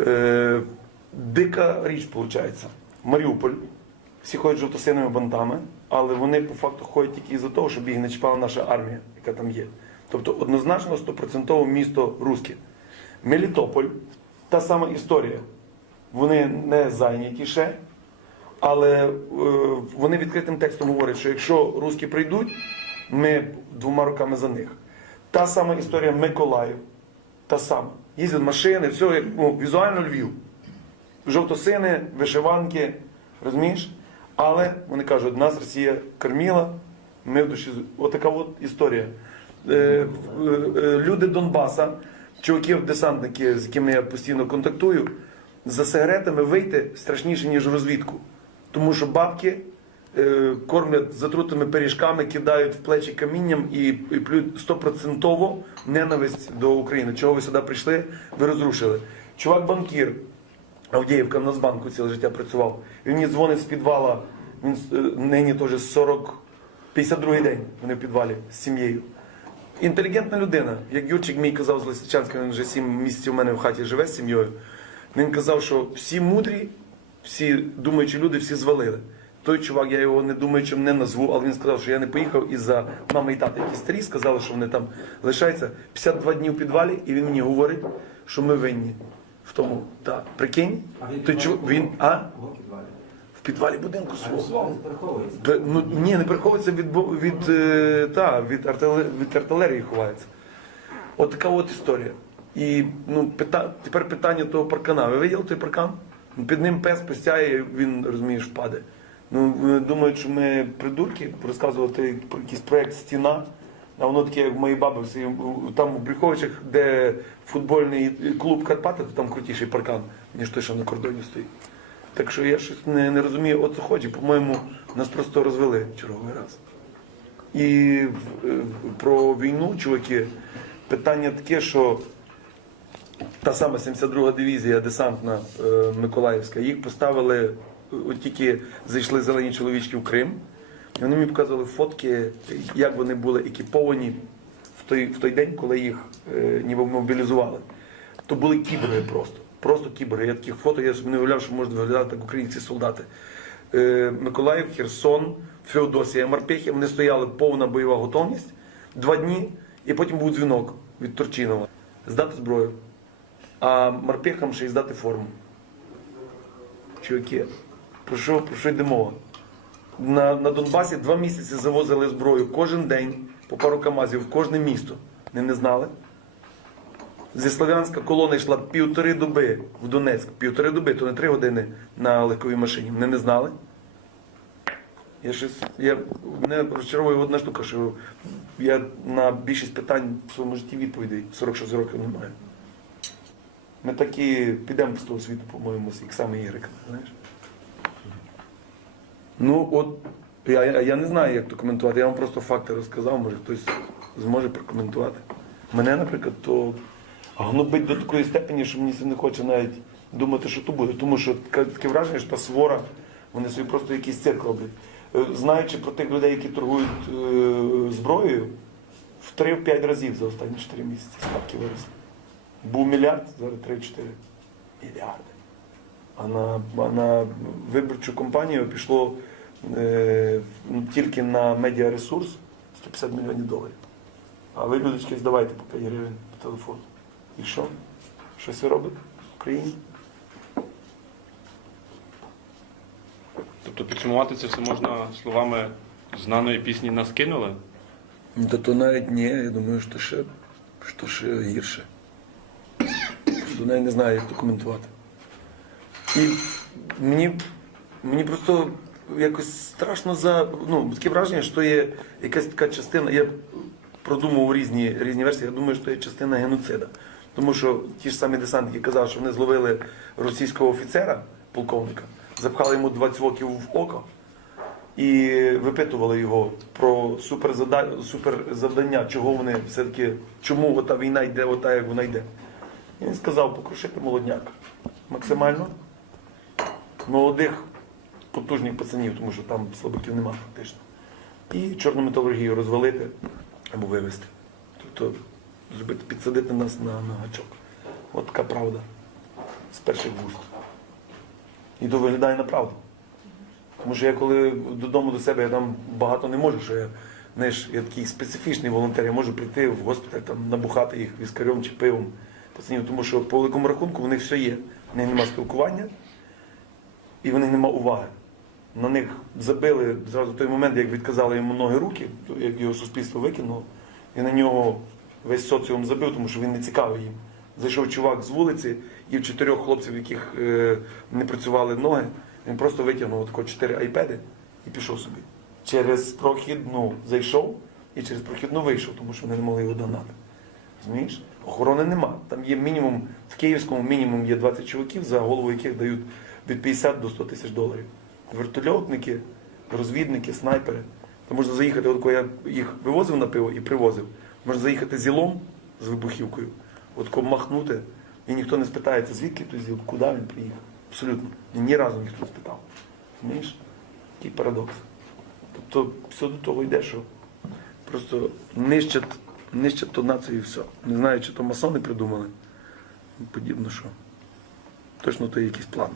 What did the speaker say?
Е, дика річ виходить. Маріуполь. Всі ходять жовто-синими бантами, але вони по факту ходять тільки із-за того, щоб їх не чіпала наша армія, яка там є. Тобто однозначно стопроцентово місто Руське. Мелітополь та сама історія. Вони не зайняті ще, але е, вони відкритим текстом говорять, що якщо руски прийдуть, ми двома руками за них. Та сама історія Миколаїв, та сама їздять машини, все як ну, візуально Львів. Жовто-сини, вишиванки, розумієш? Але вони кажуть, нас Росія кормила, ми в душі. Отака от історія. Е, е, люди Донбаса, чуваків, десантники, з якими я постійно контактую, за сигаретами вийти страшніше, ніж розвідку. Тому що бабки Е, кормлять затрутими пиріжками, кидають в плечі камінням і і плюють стопроцентово ненависть до України. Чого ви сюди прийшли? Ви розрушили. Чувак, банкір Авдіївка в Нацбанку ціле життя працював. Він мені дзвонить з підвала. Він е, нині теж 40, 52 й день. Вони в підвалі з сім'єю. Інтелігентна людина, як Юрчик мій казав з Лисичанська, він вже сім місяців у мене в хаті живе з сім'єю. Він казав, що всі мудрі, всі думаючі люди, всі звалили той чувак, я його не думаю, чим не назву, але він сказав, що я не поїхав із-за мами і тата, які старі, сказали, що вони там лишаються 52 дні в підвалі, і він мені говорить, що ми винні в тому. Та, прикинь, той чувак, він, а? В підвалі будинку свого. Ну, ні, не приховується від від, е, та, від, артилерії, від артилерії ховається. От така от історія. І ну, пита... тепер питання того паркана. Ви виділи той паркан? Під ним пес постяє, він розумієш, впаде. Ну, думають, що ми придурки розказувати про якийсь проєкт стіна. А воно таке, як мої баби, там в Бріховичах, де футбольний клуб Карпати, то там крутіший паркан, ніж той, що на кордоні стоїть. Так що я щось не, не розумію, от ході, По-моєму, нас просто розвели черговий раз. І е, про війну, чуваки, питання таке, що та сама 72 га дивізія десантна е, Миколаївська, їх поставили от тільки зайшли зелені чоловічки в Крим, і вони мені показували фотки, як вони були екіповані в той в той день, коли їх е, ніби мобілізували. То були кібри просто. Просто кібри. Я таких фото, я собі не уявляв, що можуть виглядати так українці солдати. Е, Миколаїв, Херсон, Феодосія, Марпехі, вони стояли повна бойова готовність два дні, і потім був дзвінок від Турчинова. Здати зброю, а марпехам ще й здати форму. Чуваки, про що, про що йде мова? На на Донбасі два місяці завозили зброю кожен день по пару Камазів в кожне місто. Не, не знали? Зі Слов'янська колона йшла півтори доби в Донецьк, півтори доби, то не три години на легковій машині. Вони не знали. Я щось, я, Мене розчаровує одна штука, що я на більшість питань в своєму житті відповідей 46 років не маю. Ми такі підемо з того світу, по-моєму, як саме Ігрик, знаєш? Ну, от я, я не знаю, як то коментувати. Я вам просто факти розказав, може хтось зможе прокоментувати. Мене, наприклад, то гнобить до такої степені, що мені це не хоче навіть думати, що то буде. Тому що таке враження, що та свора, вони собі просто якийсь цирк роблять. Е, знаючи про тих людей, які торгують е, зброєю, в 3-5 разів за останні 4 місяці ставки виросли. Був мільярд, зараз 3-4 мільярди а на на виборчу компанію пішло е, тільки на медіаресурс 150 мільйонів доларів. А ви, людочки, здавайте по 5 гривень по телефону. І що? Що ви робить? в Україні? Тобто підсумувати це все можна словами знаної пісні нас кинули? Та то навіть ні, я думаю, що ще, що ще гірше. Навіть не знаю, як то коментувати. І мені мені просто якось страшно за ну, таке враження, що є якась така частина. Я продумував різні різні версії. Я думаю, що є частина геноцида. Тому що ті ж самі десантники казали, що вони зловили російського офіцера, полковника, запхали йому 20 років в око і випитували його про суперзавдання, чого вони все-таки, чому ота війна йде, ота як вона йде. І він сказав, покрушити молодняк максимально молодих, потужних пацанів, тому що там слабаків нема фактично. І чорну металургію розвалити або вивезти. Тобто зробити, підсадити нас на, на гачок. От така правда. З перших вуст. І то виглядає на правду. Тому що я коли додому до себе я там багато не можу, що я знаєш, я такий специфічний волонтер, я можу прийти в госпіталь, там, набухати їх віскарем чи пивом. Пацанів, тому що по великому рахунку в них все є. В них немає спілкування і в них нема уваги. На них забили зразу той момент, як відказали йому ноги руки, як його суспільство викинуло, і на нього весь соціум забив, тому що він не цікавий їм. Зайшов чувак з вулиці і в чотирьох хлопців, яких е, не працювали ноги, він просто витягнув отако чотири айпеди і пішов собі. Через прохідну зайшов і через прохідну вийшов, тому що вони не могли його догнати. Розумієш? Охорони нема. Там є мінімум, в Київському мінімум є 20 чуваків, за голову яких дають від 50 до 100 тисяч доларів. Вертольотники, розвідники, снайпери. Та можна заїхати, от коли я їх вивозив на пиво і привозив, можна заїхати зілом з вибухівкою, от коли махнути, і ніхто не спитається, звідки той зіл, куди він приїхав. Абсолютно. І ні разу ніхто не спитав. Знаєш? Такий парадокс. Тобто все до того йде, що просто нищать нищать ту націю і все. Не знаю, чи то масони придумали. Подібно що. Точно то є якийсь план.